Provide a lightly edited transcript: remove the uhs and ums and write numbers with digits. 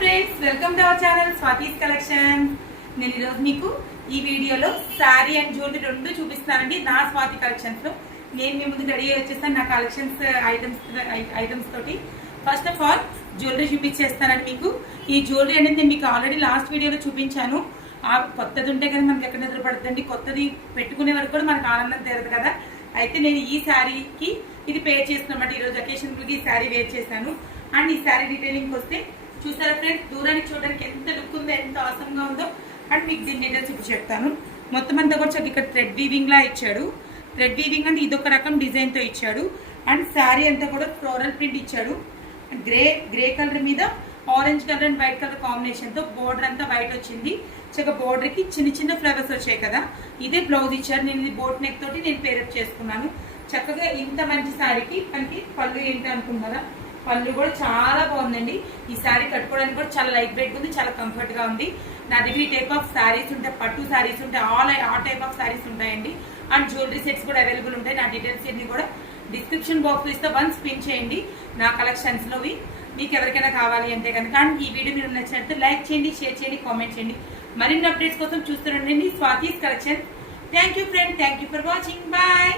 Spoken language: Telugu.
Friends, welcome to our channel Swathi's collection. నేను ఈరోజు మీకు ఈ వీడియోలో శారీ అండ్ జ్యువెలరీ రెండు చూపిస్తానండి. నా స్వాతి కలెక్షన్స్ లో నేను మీ ముందు రెడీ వచ్చేస్తాను నా కలెక్షన్స్ ఐటమ్స్ తోటి. ఫస్ట్ ఆఫ్ ఆల్ జ్యువెలరీ చూపించేస్తానండి మీకు. ఈ జ్యువెలరీ అనేది నేను మీకు ఆల్రెడీ లాస్ట్ వీడియోలో చూపించాను. కొత్తది ఉంటే కదా మనకి ఎక్కడ నిద్ర పడుతుంది, కొత్తది పెట్టుకునే వరకు కూడా మనకు ఆనందం తీరదు కదా. అయితే నేను ఈ శారీకి ఇది పేర్ చేస్తున్నమాట. ఈరోజు అకేషన్ కి ఈ శారీ వేర్ చేశాను. అండ్ ఈ శారీ డీటెయిలింగ్ వస్తే చూసారా ఫ్రెండ్స్, దూరానికి చూడడానికి ఎంత లుక్ ఉందో, ఎంత అవసరం గా ఉందో. అండ్ మీకు దీని డీటెయిల్స్ ఇప్పుడు చెప్తాను. మొత్తం అంతా కూడా ఇక్కడ థ్రెడ్ వీవింగ్ లా ఇచ్చాడు. థ్రెడ్ వీవింగ్ అంటే ఇదొక రకం డిజైన్ తో ఇచ్చాడు. అండ్ శారీ అంతా కూడా ఫ్లోరల్ ప్రింట్ ఇచ్చాడు. గ్రే కలర్ మీద orange colour and white colour combination తో బోర్డర్ అంతా వైట్ వచ్చింది. చక్కగా బోర్డర్ కి చిన్న చిన్న ఫ్లవర్స్ వచ్చాయి కదా. ఇదే బ్లౌజ్ ఇచ్చారు. నేను ఇది బోట్ నెక్ తోటి నేను పేరప్ చేసుకున్నాను. చక్కగా ఇంత మంచి శారీకి మనకి పళ్ళు ఏంటి అనుకున్నారా, పళ్ళు కూడా చాలా బాగుందండి. ఈ శారీ కట్టుకోవడానికి కూడా చాలా లైట్ వెయిట్ ఉంది, చాలా కంఫర్ట్ గా ఉంది. నా దగ్గర ఈ టైప్ ఆఫ్ శారీస్ ఉంటాయి, పట్టు శారీస్ ఉంటాయి, ఆ టైప్ ఆఫ్ శారీస్ ఉంటాయండి. అండ్ జ్యువెలరీ సెట్స్ కూడా అవైలబుల్ ఉంటాయి. నా డీటెయిల్స్ అన్ని కూడా డిస్క్రిప్షన్ బాక్స్ ఇస్తే వన్స్ పిన్ చేయండి. నా కలెక్షన్స్ లోవి మీకు ఎవరికైనా కావాలి అంటే కనుక. అండ్ ఈ వీడియో మీరు నచ్చినట్టు లైక్ చేయండి, షేర్ చేయండి, కామెంట్ చేయండి. మరిన్ని అప్డేట్స్ కోసం చూస్తుండండి Swathi's collection. Thank you friend, thank you for watching. Bye.